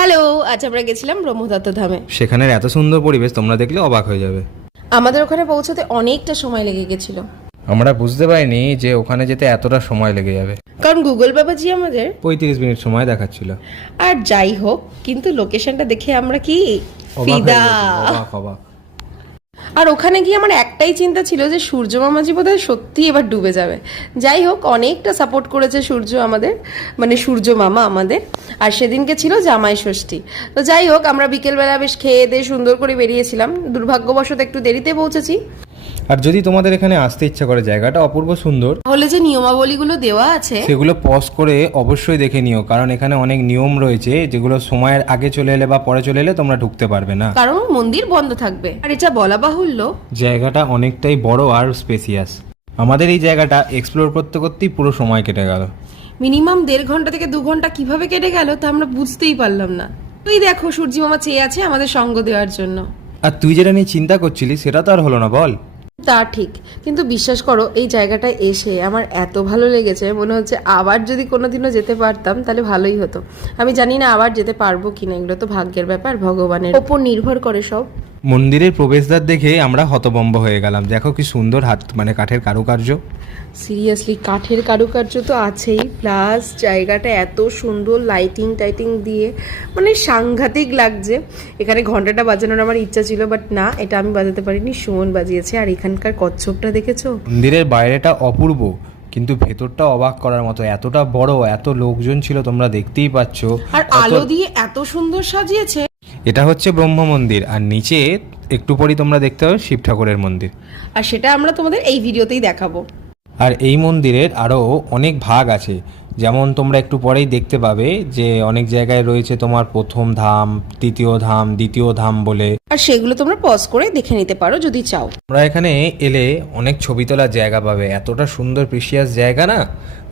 Hello, আজ আমরা গেছিলাম ব্রহ্মদত্ত ধামে। সেখানের এত সুন্দর পরিবেশ তোমরা দেখলে অবাক হয়ে যাবে। আমাদের ওখানে পৌঁছতে অনেকটা সময় লেগে গেছিল, আমরা বুঝতে পারিনি যে ওখানে যেতে এতটা সময় লেগে যাবে, কারণ গুগল বাবাজি আমাদের 35 মিনিট সময় দেখাচ্ছিল। আর যাই হোক, কিন্তু লোকেশনটা দেখে আমরা কি অবাক হয়ে ফিদা। গেছি, অবাক। আর ওখানে গিয়ে আমার একটাই চিন্তা ছিল যে সূর্য মামাজি বোধহয় সত্যি এবার ডুবে যাবে। যাই হোক, অনেকটা সাপোর্ট করেছে সূর্য আমাদের, মানে সূর্য মামা আমাদের। আর সেদিনকে ছিল জামাই ষষ্ঠী। তো যাই হোক, আমরা বিকেলবেলা বেশ খেয়ে দিয়ে সুন্দর করে বেরিয়েছিলাম। দুর্ভাগ্যবশত একটু দেরিতে পৌঁছেছি। আর যদি তোমাদের এখানে আসতে ইচ্ছা করে, জায়গাটা অপূর্ব সুন্দর, তাহলে যে নিয়মাবলীগুলো দেওয়া আছে সেগুলো পজ করে অবশ্যই দেখে নিও, কারণ এখানে অনেক নিয়ম রয়েছে যেগুলো সময়ের আগে চলে এলে বা পরে চলে এলে তোমরা ঢুকতে পারবে না, কারণ মন্দির বন্ধ থাকবে। আর এটা বলা বাহুল্য, জায়গাটা অনেকটাই বড় আর স্পেসিয়াস। আমাদের এই জায়গাটা এক্সপ্লোর করতে করতেই পুরো সময় কেটে গেল। মিনিমাম 1.5 ঘন্টা থেকে 2 ঘন্টা কিভাবে কেটে গেল তা আমরা বুঝতেই পারলাম না। তুই দেখো, সূর্য মামা চেয়ে আছে আমাদের সঙ্গ দেওয়ার জন্য। আর তুই যেটা নিয়ে চিন্তা করছিলি সেটা তো আর হলো না, বল। তা ঠিক, কিন্তু বিশ্বাস করো, এই জায়গাটায় এসে আমার এত ভালো লেগেছে, মনে হচ্ছে আবার যদি কোনোদিনও যেতে পারতাম তাহলে ভালোই হতো। আমি জানি না আবার যেতে পারবো কিনা, এগুলো তো ভাগ্যের ব্যাপার, ভগবানের ওপর নির্ভর করে সব। মন্দিরের প্রবেশদ্বার দেখে আমরা হতভম্ব হয়ে গেলাম। দেখো কি সুন্দর কাঠের কারুকার্য। সিরিয়াসলি, কাঠের কারুকার্য তো আছেই, প্লাস জায়গাটা এত সুন্দর লাইটিং টাইটিং দিয়ে, মানে সাংঘাতিক লাগছে। এখানে ঘন্টাটা বাজানোর আমার ইচ্ছা ছিল, বাট না, এটা আমি বাজাতে পারিনি, সুমন বাজিয়েছে। আর এখানকার কচ্ছপটা দেখেছো? মন্দিরের বাইরেটা অপূর্ব, কিন্তু ভেতরটা অবাক করার মতো। এতটা বড়, এত লোকজন ছিল, তোমরা দেখতেই পাচ্ছ। আর আলো দিয়ে এত সুন্দর সাজিয়েছে। এটা হচ্ছে ব্রহ্ম মন্দির, আর নিচে একটু পরেই তোমরা দেখতে পাবে শিব ঠাকুরের মন্দির। আর সেটা আমরা তোমাদের এই ভিডিওতেই দেখাবো। আর এই মন্দিরের আরও অনেক ভাগ আছে, যেমন তোমরা একটু পরেই দেখতে পাবে যে অনেক জায়গায় রয়েছে তোমার প্রথম ধাম, তৃতীয় ধাম, দ্বিতীয় ধাম বলে। আর সেগুলো তোমরা পজ করে দেখে নিতে পারো যদি চাও। তোমরা এখানে এলে অনেক ছবি তোলার জায়গা পাবে, এতটা সুন্দর প্রিসিয়াস জায়গা না,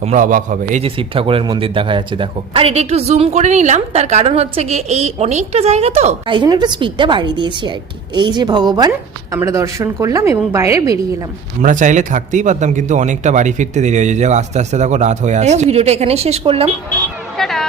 তোমরা অবাক হবে। এই যে শিব ঠাকুরের মন্দির দেখা যাচ্ছে, দেখো। আর এটা একটু জুম করে নিলাম, তার কারণ হচ্ছে গিয়ে এই অনেকটা জায়গা তো, তাই জন্য একটু স্পিডটা বাড়িয়ে দিয়েছি আর কি। এই যে ভগবান, আমরা দর্শন করলাম এবং বাইরে বেরিয়ে এলাম। আমরা চাইলে থাকতেই পারতাম, কিন্তু অনেকটা বাড়ি ফিরতে দেরি হয়ে যায়। আস্তে আস্তে দেখো রাত হয়ে আসছে। ভিডিওটা এখানেই শেষ করলাম। টাটা।